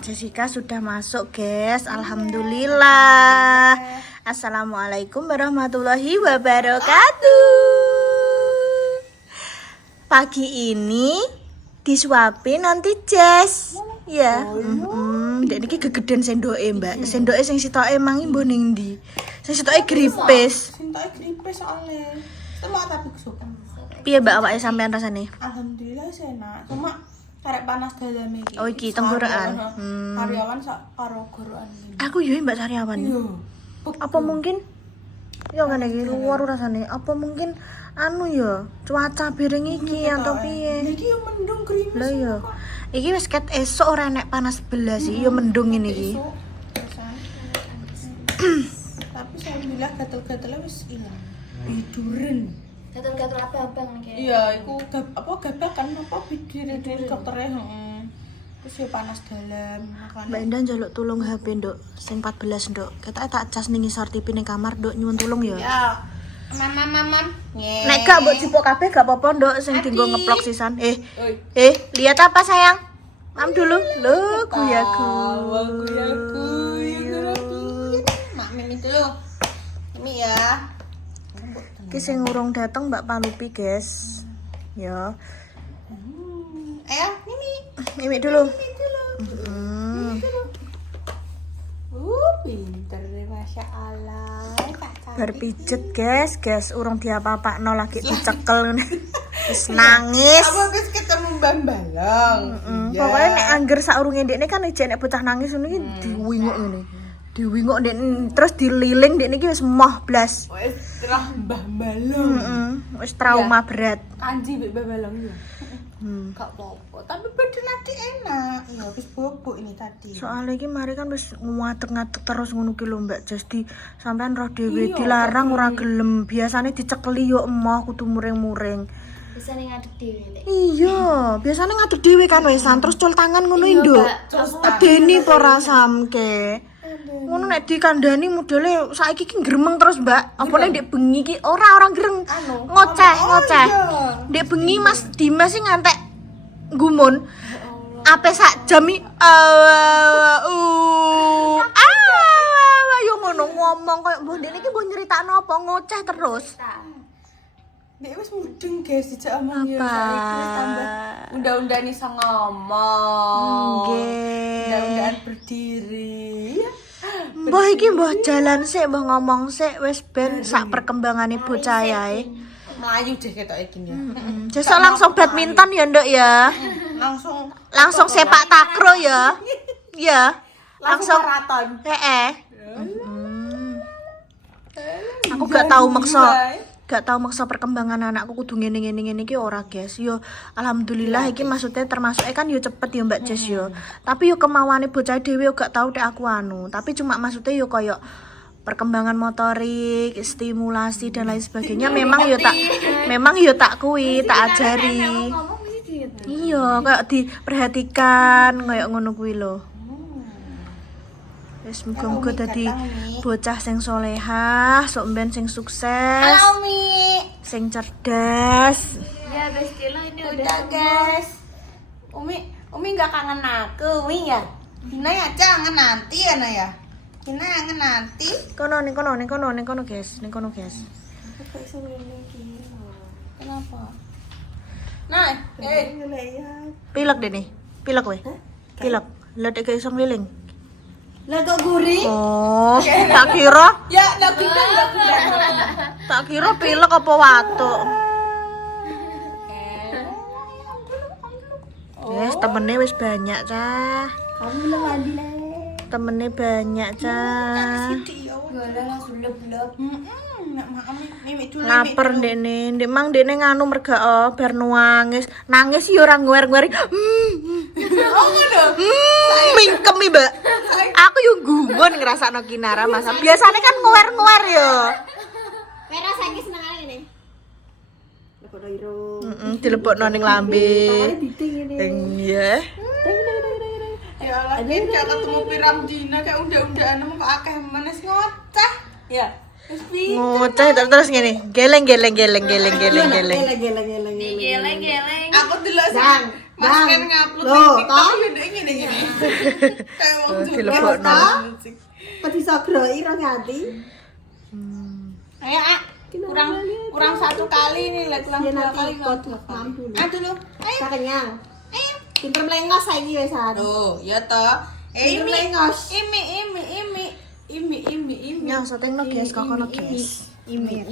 Mbak Jessica sudah masuk, guys. Alhamdulillah. Assalamualaikum warahmatullahi wabarakatuh. Pagi ini disuapin nanti Jess. Ya. Dek niki gegeden sendoke, Mbak. Sendoke sing sitoke emang mbok ning ndi? Sing sitoke gripis. Sitoke gripis soalnya. Cuma tapi kesuka. Piye Mbak awake sampean rasane? Alhamdulillah enak. Cuma karek panas dalam iki. Oh iki tenggorokan. Karyawan sak karo gorokan iki. Aku yo Mbak Saryawan. Iya. Apa mungkin yo ngene iki luar rasane. Apa mungkin anu ya cuaca bareng iki atau piye? Iki yo mendung gerimis. Lah yo. Iki wis ket esuk ora enek panas belas sih, yo mendung ngene iki. Tapi saya bilang gatel-gatel wis ilang. Biduren. Gatel-gatel apa abang kayak? Iya, iku gabakan apa bidire doktere, heeh. Terus yo panas dalam makane. Mbak Indah njaluk tulung HP, Nduk. Sing 14, Nduk. Ketoke tak cas ning ngisor TV ning kamar, Nduk, nyuwun tulung ya. Ya. Mam. Nek gak mbok jupuk kabeh gak apa-apa, Nduk, sing dienggo ngeplok sisan. Oi. Lihat apa sayang? Mam dulu. Loh, kuyaku. Mak Mimi dulu. Mimi ya. Iki sing urung dateng Mbak Palupi, guys. Ya. Ayo, Mimi. Mimi dulu. Pinter deh, Masya Allah. Berpijet, guys. Urung diapa-apakno lagi dicekel ngene. Wis nangis. Apa wis ketemu Mbak Balong? Pokoknya nek angger saurunge ndekne kan ijek nek bocah nangis ngono iki diwinguk ngene. Diwinguk ndek terus dililing ndekne iki wis moh blas. Wis terah Mbah Balong. Wis trauma berat. Kanji Mbak Balong ya. Gak apa-apa, tapi beda nanti enak. Ya wis bobok ini tadi. Soalnya iki mari kan wis ngadeg-ngadeg terus ngono ki lho Mbak Jesti. Sampean roh dhewe dilarang ora gelem. Biasane dicekeli yo emoh kudu muring-muring. Bisa nih ngadep dewe Dek. Iya, biasanya ngadeg dhewe kan wesan terus cul tangan ngono Nduk. Medeni apa ora samke. Ngono nek dikandani modele saiki ki gremeng terus, Mbak. Apane ndek bengi ki ora greng. Ngoceh. Ndek bengi Mas Dimas sing ngantek gumun. Ape sak jam yo ngono ngomong koyo mbah ndek iki mbah nyeritakno apa ngoceh terus. Nek wis mudeng guys dijak omong ya Apa? saiki wis tambah unda-unda nih sang ngomong. Nggih. Unda-undaan berdiri. Mbah iki mbah jalan sik, mbah ngomong sik wis ben sak perkembangane bocah yae. Melayu deh ketok iki ya. Jasa langsung badminton ya, Nduk ya. Langsung sepak takraw ya. Iya. Langsung maraton. Aku gak tahu maksa perkembangan anakku kudu ngene iki ora, guys. Yo alhamdulillah iki maksudnya termasuk kan yo cepet yo Mbak Jess yo. Tapi yo kemauane bocah dhewe yo gak tahu nek aku anu. Tapi cuma maksudnya yo koyo perkembangan motorik, stimulasi dan lain sebagainya memang yo tak kuwi, tak ajari. Ngomong mesti gitu. Iya, kayak diperhatikan kayak ngono kuwi lho. Wis muga-muga dadi bocah sing solehah, sok mben sing sukses, Halo Mi. sing cerdas. Ya Bestila ini Udah guys. Umi enggak kangen aku, Umi ya. Dina ya jangan nanti ya Naya. Dina yang nanti. Kono, guys. Ning kono, guys. Kenapa? Nah, Pilek deh nih. Pilek weh. Pilek. Lah dek iso ngliling. lah kok gurih? Oh, tak kira Ya, enggak bisa. tak kira pilek apa watuk. Yes, temene wis banyak, Cah. Kamu lagi le. Temene banyak, Cah. Gula langsung lep-lep. Mimi dulu. Laper ndekne, ndek mang ndekne nganu merga bar nangis. Nangis yo ora ngwer-ngwer. Oh ngono. Mingkem iki, Mbak. Aku yo gumun ngrasakno kinara masa. Biasane kan ngwer-ngwer yo. Merah saiki senengane ngene. Dilebokno ning lambe. Iya. Ya Allah, gak ketemu piram dina kayak unda-undaan kok akeh manis ngoceh. Ya. Ngoceh terus ngene. Geleng. Geleng-geleng. Aku dulu sih. Bang, Mas Bang. kan ngupload Loh, di TikTok toh? ya udah gini. Kayak wong juga. Dilebokno. Kok disogroi ro ganti? Ayo, ah. Kurang 1 kali nih, lah kurang Ya 2 nanti kali ikut kok. mampu. Ah dulu. Ayo. Tak kenyang. Pinter melengos saiki wis an. Tuh, ya toh. Pinter melengos. Imi. Nyang setengno guys, kokono guys. Imi.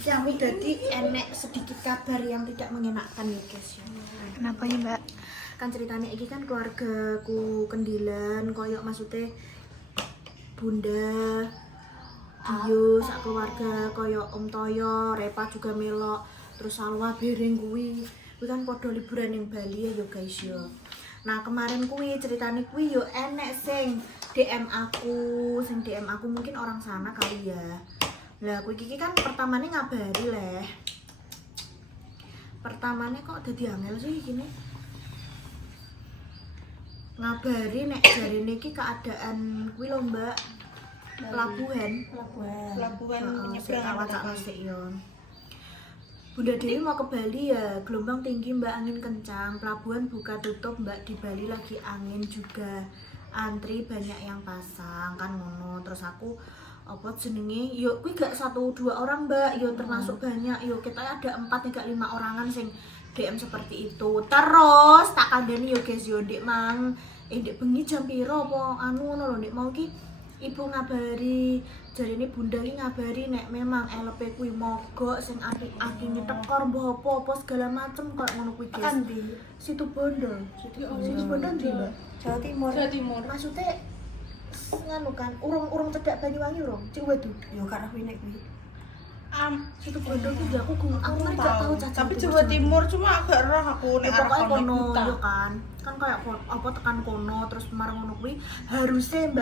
Kami dadi enek sedikit kabar yang tidak mengenakkan ya guys. Kenapa ya, Mbak? Kan ceritanya iki kan keluargaku Kendilan koyok maksudnya Bunda Dio sak keluarga koyok Om Toyo, Repa juga melok, terus Salwa Bereng kuwi kan podo liburan yang Bali ya guys yo. Nah kemarin kuwi ceritanya kuwi yo enek sing DM aku mungkin orang sana kali ya. Lah kuwi iki kan pertamane ngabari leh. Pertamane kok dadi angel sih gini. Ngabari nek jarine iki keadaan kuwi lho Mbak. Pelabuhan penyeberangan awak sik yo. Bunda Dewi mau ke Bali ya, gelombang tinggi Mbak, angin kencang, pelabuhan buka tutup Mbak, di Bali lagi angin juga, antri banyak yang pasang kan ngono. Terus aku apa jenenge yo kuwi gak 1-2 orang Mbak, yo termasuk banyak, yo kita ada 4 hingga 5 orangan sing DM seperti itu. Terus tak kandani yo guys yo ndek mang ndek bengi jam piro apa anu ngono lho ndek mau ki ibu ngabari jarine bunda ki ngabari nek memang LP kuwi mogok sing apik-apik tekor mbah apa segala macem kok ngono kuwi guys. Situ Bondo. Situ Bondo ndi Mbak? Jawa Timur. Maksudnya nganu kan urung cedak Banyuwangi urung cing wedu. Yo karo kuwi nek kuwi. Situ Bondo ki aku kan gak tahu cacat. Tapi Jawa Timur cuma agak roh aku nek arah pokoknya kono kono yo kan kayak apa tekan kono terus marang ngono kuwi harusnya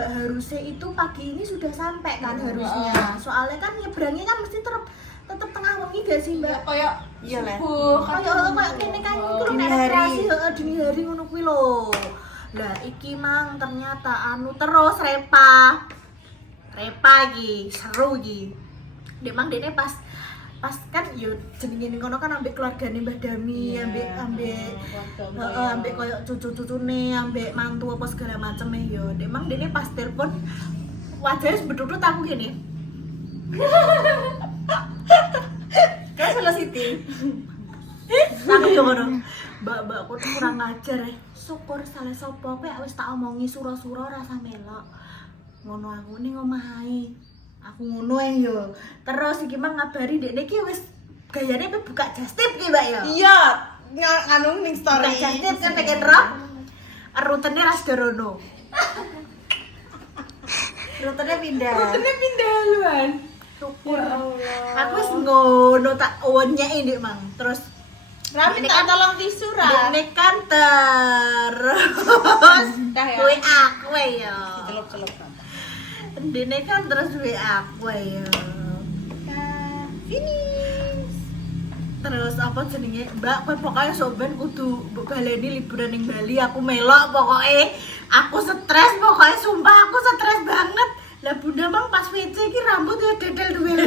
itu pagi ini sudah sampai kan harusnya soalnya kan nyebrangnya kan mesti tetep tengah wengi gak sih Mbak kayak Iya lah. kayak kene kan iku lho nek operasi dini hari ngono kuwi lho lah iki mang ternyata anu terus Repa iki seru iki Dek mang dene pas kan yo jenenge ning kono kan ambek keluargane Mbah Dami, ambek koyo cucu-cucune, ambek mantu apa segala macem yo. Dek mang dene pas telepon wajahnya bedudut aku gini. Kayak salah Siti. Aku yo ngono. Mbak kok kurang ngajar syukur salah sapa kowe wis tak omongi sura-sura rasa melok. Ngono aku ning omah ae. Aku ngono yo. Terus iki mah ngabari ndekne iki wis gayane buka justip ki, Mbak ya. iya nganu ning story Buka justip kan pengen roh. Rutene ras Dorono. Rutenya pindah. rutenya pindah luan Syukur. Aku wis ngono tak wonyeki ndek mang. Terus Rami tak tolong tisu ra ndekne kan terus dah ya kowe aku ya. celup-celup Dene kan terus WA aku ya. finish Terus apa jenenge? Mbak, kowe pokoknya soben kudu mbok baleni liburan ning Bali. Aku melok pokoknya. Aku stres pokoknya sumpah aku stres banget. Lah Bunda Bang pas WC iki rambut ya dedel duwe.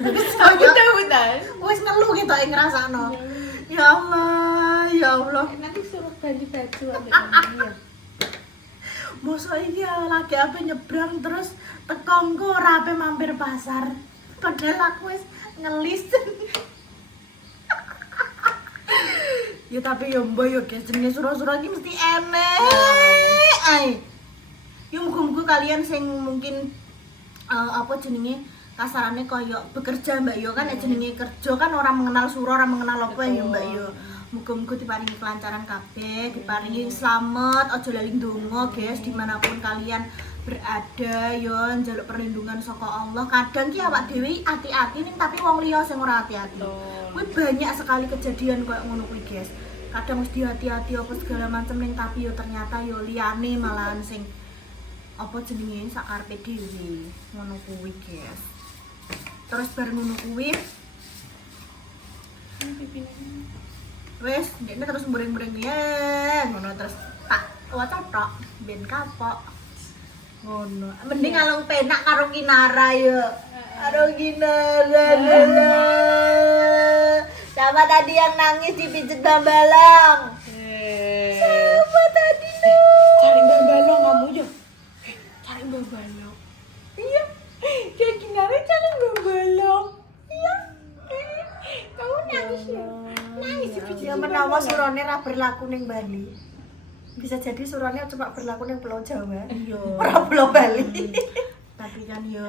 udah Wis ngeluh gitu ngrasakno. Ya Allah. nanti suruh ganti baju ambek ya Mosok iki lagi ape nyebrang terus tekongku ora ape mampir pasar. Padahal aku wis ngelis. Ya tapi yo mbok yo guys, jenenge sura-sura iki mesti enek. Ai. Yo muga-muga kalian sing mungkin apa jenenge kasarane koyo bekerja Mbak yo kan jenenge kerja kan orang mengenal sura, orang mengenal apa ya Mbak yo. Muga-muga diparingi kelancaran kabeh, diparingi slamet, aja lali ndonga guys dimanapun kalian berada yo njaluk perlindungan saka Allah. Kadang ki awak dhewe ati-ati ning tapi wong liya sing ora ati-ati. Kuwi banyak sekali kejadian koyo ngono kuwi guys. Kadang mesti hati-hati apa segala macam ning tapi yo ternyata yo liyane malahan sing apa jenenge sakarepe dhewe. Ngono kuwi guys. Terus bar ngono kuwi wes dia terus muring-muring ya ngono terus tak tok ben kapok ngono mending kalau penak karo Kinara yo Aduh Gina, sama tadi yang nangis dipijet Bambalang. Siapa tadi lo? Cari Mbak Balong kamu ya. Cari Mbak Balong. Iya. Kayak Gina cari Mbak Balong. Iya. Kamu nangis ya? Nangis dipijet. Ya menawa surone ra berlaku ning Bali. Bisa jadi surone cuma berlaku ning Pulau Jawa. Iya. Ora Pulau Bali. Tapi kan yo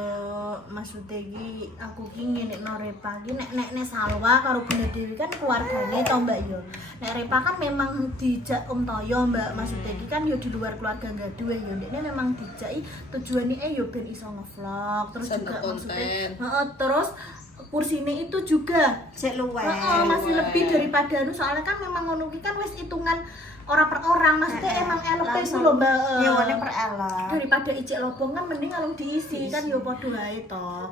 maksudnya iki aku ki ngenekno Repa ki nek Salwa karo Bunda Dewi kan keluargane to Mbak yo. Nek Repa kan memang dijak Om Toyo Mbak, maksudnya iki kan yo di luar keluarga gaduh yo. Dekne memang dijaki tujuane yo ben iso ngevlog terus juga maksudnya terus kursine itu juga Sik luwes. masih lebih daripada soalnya kan memang ngono ki kan wis hitungan orang per orang, maksudnya emang LP itu loh Mbak. Nyewane per elok. Daripada ijek lobong kan mending kalau diisi kan yo padha wae to.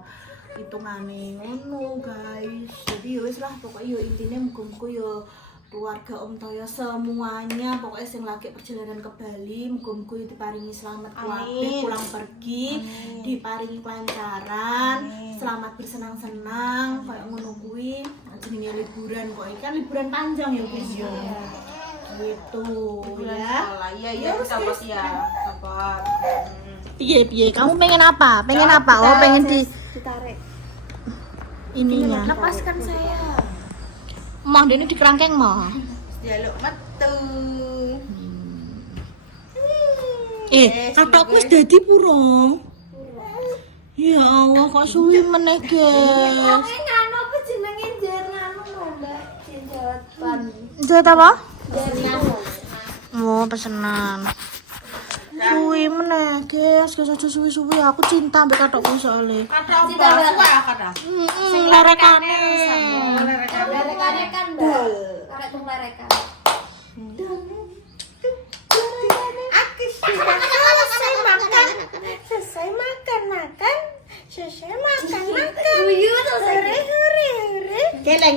Hitungane ngono guys. Jadi yo wis lah pokoknya yo intine muga-muga yo keluarga Om Toyo semuanya pokoknya sing lagi perjalanan ke Bali muga-muga yo diparingi selamat kabeh pulang pergi, diparingi kelancaran, selamat bersenang-senang kayak ngono kuwi. Jenenge liburan kok iki kan liburan panjang ya guys yo. Gitu ya. Iya sabar ya. Sabar. Piye kamu pengen apa? Pengen apa? Oh, pengen Ditarik. ininya. Lepaskan saya. Mah dene di kerangkeng mah. Jaluk metu. Katakku wis dadi purung. Ya Allah, kok suwi meneh, guys. Nganu apa jenenge Jernganu Mbak? Jawaban. Jawab apa? Jernganu. Oh, pesenan. Suwi meneh, guys. Gak usah suwi-suwi. Aku cinta mbek katakku soalnya. Kata apa? Kata. Sing lerekane. Lerekannya kan Mbak. Karek tuh lerekan. Aku sudah selesai makan. Selesai makan. Uyu tuh Hore. Geleng.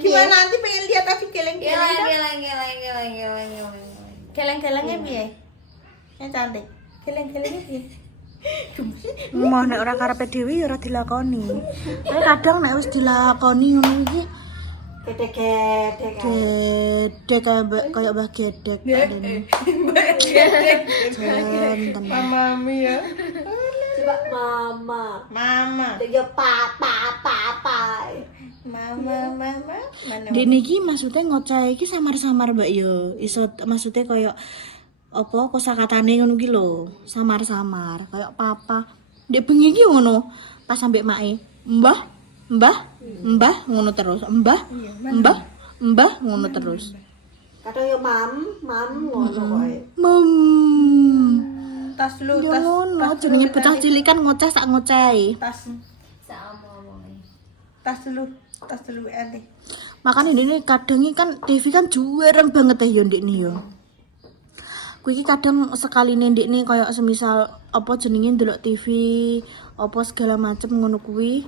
Gimana nanti pengen lihat tapi geleng. geleng. Geleng-gelengnya piye? Yang cantik. Geleng-gelengnya piye? Mah nek ora karepe dhewe ya ora dilakoni. Tapi kadang nek wis dilakoni ngono iki Gede-gede kan. gedek kayak Mbah Gedek dene. Jenten. Mami ya. Coba mama. Mama. Ya papa. Mama. Mana? Dene iki maksudnya ngoceh iki samar-samar Mbak yo. Iso maksudnya kayak apa kosakatane ngono ki lho, samar-samar kayak papa. Ndek bengi iki ngono. Pas sampe mae, Mbah ngono terus. Mbah ngono terus. Kadang ya mam ngono kowe. Mem. Tas lu, Yo tas. ngono jenenge bocah cilik kan ngoceh sak ngocehi. Tas. Sama ngomongnya. Tas dulu ente. Makanya ini kadang ini kan Devi kan juareng banget ya ndek nih yo. Kuwi iki kadang sekali ndek nih kayak semisal apa jenenge ndelok TV, apa segala macem ngono kuwi.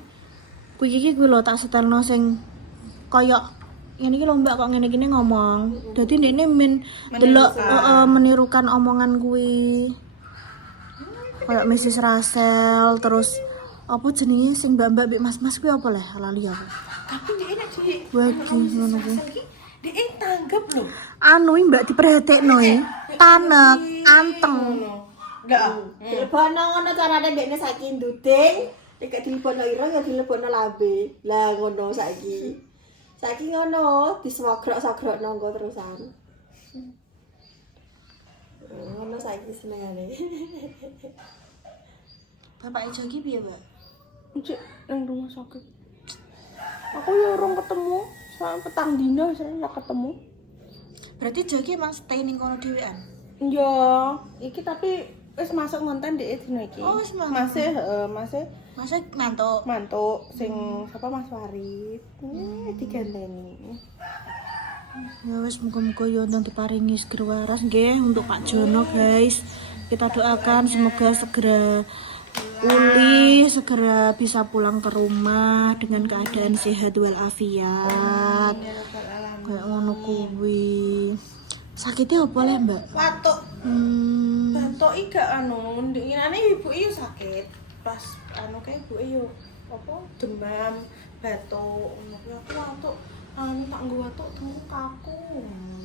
Kuwi iki lho tak setelno sing kayak ngene iki lho Mbak kok ngene gini ngomong. Dadi ndekne men delok menirukan omongan kuwi. Kayak Mrs. Russell terus apa jenenge sing mbak-mbak mbek mas-mas kuwi apa lah lali aku. Tapi dia enak sih. Wagi ngono kuwi. Dia tanggap loh. Anu iki Mbak diperhatekno ya. Tanek, anteng. Enggak. Dilebono ngono carane ndekne saiki nduding, nek dilebono ireng ya dilebono lambe. Lah ngono saiki. Saiki ngono diswogrok-sogrok nonggo terusan. Ngono saiki senengane. Bapak Ejo iki piye, Mbak? Cek nang rumah sakit. Aku ya orang ketemu, sampai petang dina saya nggak ketemu. Berarti Joki emang stay ning kono dhewean. Iya, iki tapi wis masuk ngonten dek dina iki. Oh, wis masuk. Masih Masa mantuk. mantuk sing siapa Mas Farid. Diganteni. Ya wis muga-muga ya ndang diparingi segera waras nggih untuk Pak Jono, guys. Kita doakan semoga segera pulih, segera bisa pulang ke rumah dengan keadaan sehat walafiat. Kayak ngono kuwi. Sakitnya apa le, Mbak? Watuk, Hmm. batuk iki gak anu, ndekne ibu iki sakit. pas anu kayak ibuke yo apa demam, batuk, ngono kuwi aku watuk tak nggo watuk temu kaku.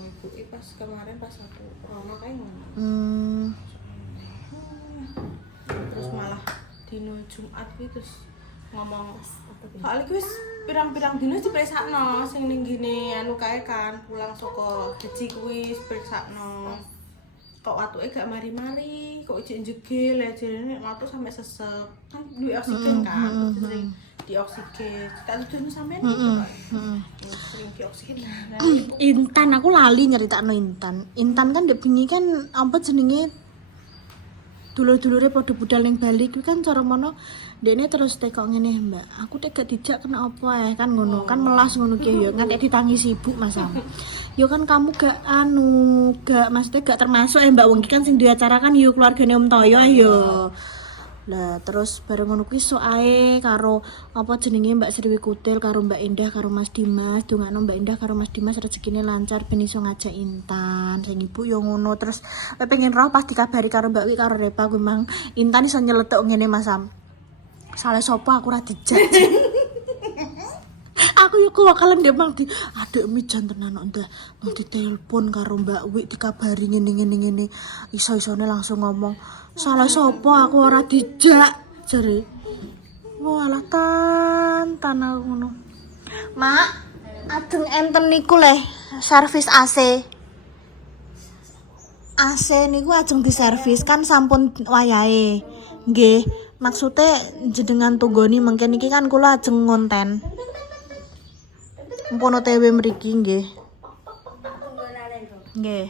Ibuke pas kemarin pas aku corona kae ngono. Terus malah dino Jumat kuwi terus ngomong soalnya wis pirang-pirang dino diperisakno sing ning gini anu kae kan pulang saka haji kuwi diperisakno. Kok watuke gak mari-mari, kok ijek njegil ya jarene watu sampe sesek. Kan duwe oksigen kan, terus sering dioksigen. Tak tuduhno sampean gitu. Sering dioksigen. Intan aku lali nyeritakno Intan. Intan kan ndek bingi kan apa jenenge dulur-dulure padha budal ning Bali kuwi kan cara mono dene terus tekok ngene Mbak. Aku tek gak dijak kena apa kan ngono. Kan melas ngono ki ya ngantek ditangisi ibu Mas Am. Yo kan kamu gak gak maksudnya gak termasuk Mbak wong iki kan sing diacarakan yo keluargane Om Toyo ayo. Lah terus bareng ngono kuwi sok ae karo apa jenenge Mbak Sriwi Kutil karo Mbak Indah karo Mas Dimas, dongakno Mbak Indah karo Mas Dimas rezekine lancar ben iso ngajak Intan. Sing ibu yo ngono terus pengen roh pas dikabari karo Mbak Wi karo Repa kuwi mang Intan iso nyeletuk ngene Mas Am. Salah sapa aku ora dijak. Aku yo kewakalan dia bang di adek mi jan tenan ndak mau ditelepon karo Mbak Wi dikabari ngene iso-isone langsung ngomong salah sapa aku ora dijak jare walah tanah ngono Mak ajeng enten niku le servis AC niku ajeng diservis kan sampun wayahe nggih maksudnya jenengan tunggoni mungkin iki kan kula ajeng ngonten Mpono TW mriki nggih. Nggih.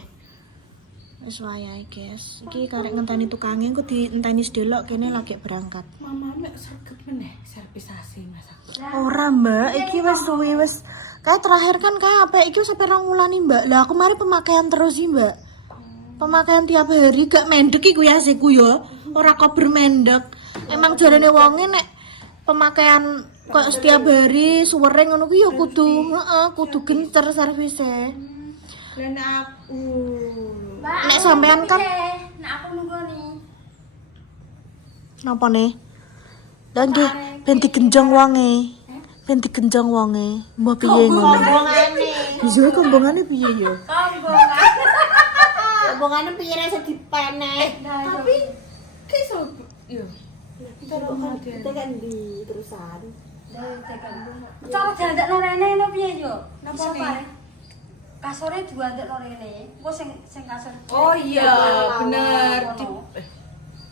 Wis wayahe, guys. Iki karek ngenteni tukange engko dienteni sedelok kene lagi berangkat. Mamamu sregep meneh servisasi Mas. Ora, Mbak. Iki wis suwi wis kayak terakhir kan kayak apa iki sampai 2 wulan nih, Mbak. Lah aku mari pemakaian terus sih, Mbak. Pemakaian tiap hari gak mendek iku ya siku yo. Ora kok bermendek. Emang jarane wonge nek pemakaian kok setiap hari suwering ngono kuwi ya kudu gencer servise. Lah nek aku Nek sampean kan Nek aku nunggoni. napa nih? Dan nggih ben digenjong wonge. Ben digenjong wonge. Mbah piye ngono? Iya kombongane piye yo? Hubungannya pikiran sedih panek. tapi kayak iso yo. Kita kan di terusan. Cara jandekno rene no piye yo? Napa nih? Kasore diandekno rene. Engko sing kasur. Oh iya, bener.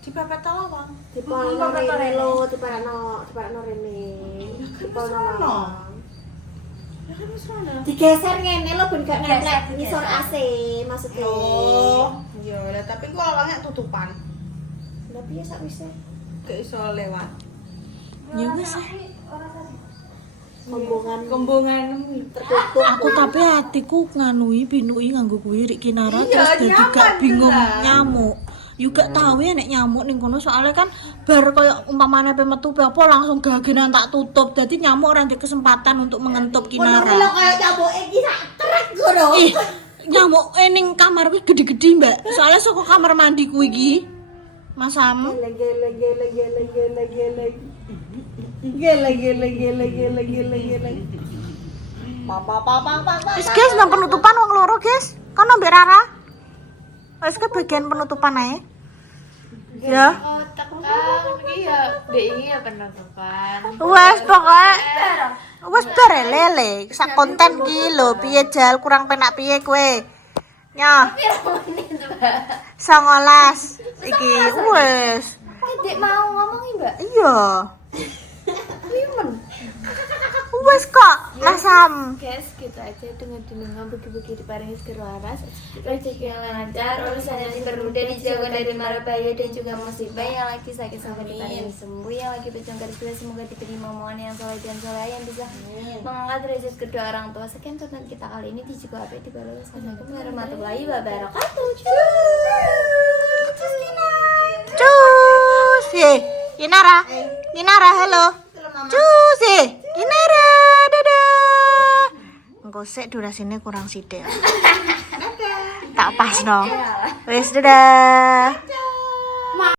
Di pepet lawang. Di Polno Rene lo, di Parano Rene. Di Polno Lawang. Ya kan wis rono. Digeser ngene lo ben gak nempel ngisor AC maksudnya. Oh, iya, lah tapi kok lawangnya tutupan. Lah piye sak wise? Gak iso lewat. Ya wis. Kombongan tertutup. Aku tapi hatiku nganui binui nganggo kuwi Rik Kinara Iya, terus dadi nyaman gak bingung lah. nyamuk. Yo gak tahu ya nek nyamuk ning kono soalnya kan bar koyo umpamane pe metu pe apa langsung gagenan tak tutup. Dadi nyamuk ora ndek kesempatan untuk mengentup Ono Kinara. kaya nyamuk iki sak trek ngono. Ih, nyamuk ning kamar kuwi gede-gede, Mbak. Soalnya saka kamar mandi kuwi iki. Mas Am. Lagi. Papa. Wis guys, nang penutupan wong loro, guys. Kono mbek Rara. Wis ke bagian penutupan ae. Ya. Oh, tekan iki ya, BI ya penutupan. Wes pokoke wis bare lele, sak konten ki lho, piye jal kurang penak piye kowe. Nyoh. 19 iki wis. Dek mau ngomong Mbak. Iya. Wes kok, Mas Am. Guys, kita aja dengan bagi-bagi diparingi segera waras, rezeki yang lancar, urusannya dipermudah, dijauhkan dari mara bahaya dan juga musibah. Yang lagi sakit semoga diparingi sembuh, yang lagi berjongkar rezeki semoga diberi momongan yang soleh dan soleh yang bisa mengangkat derajat kedua orang tua. Sekian tonton kita kali ini di Ciko Ape di Balas. Assalamualaikum warahmatullahi wabarakatuh. Cus. Kinara, halo. Cus. Kinara, dadah. Engko sik durasine kurang sithik. Tak pas no. Wis dadah.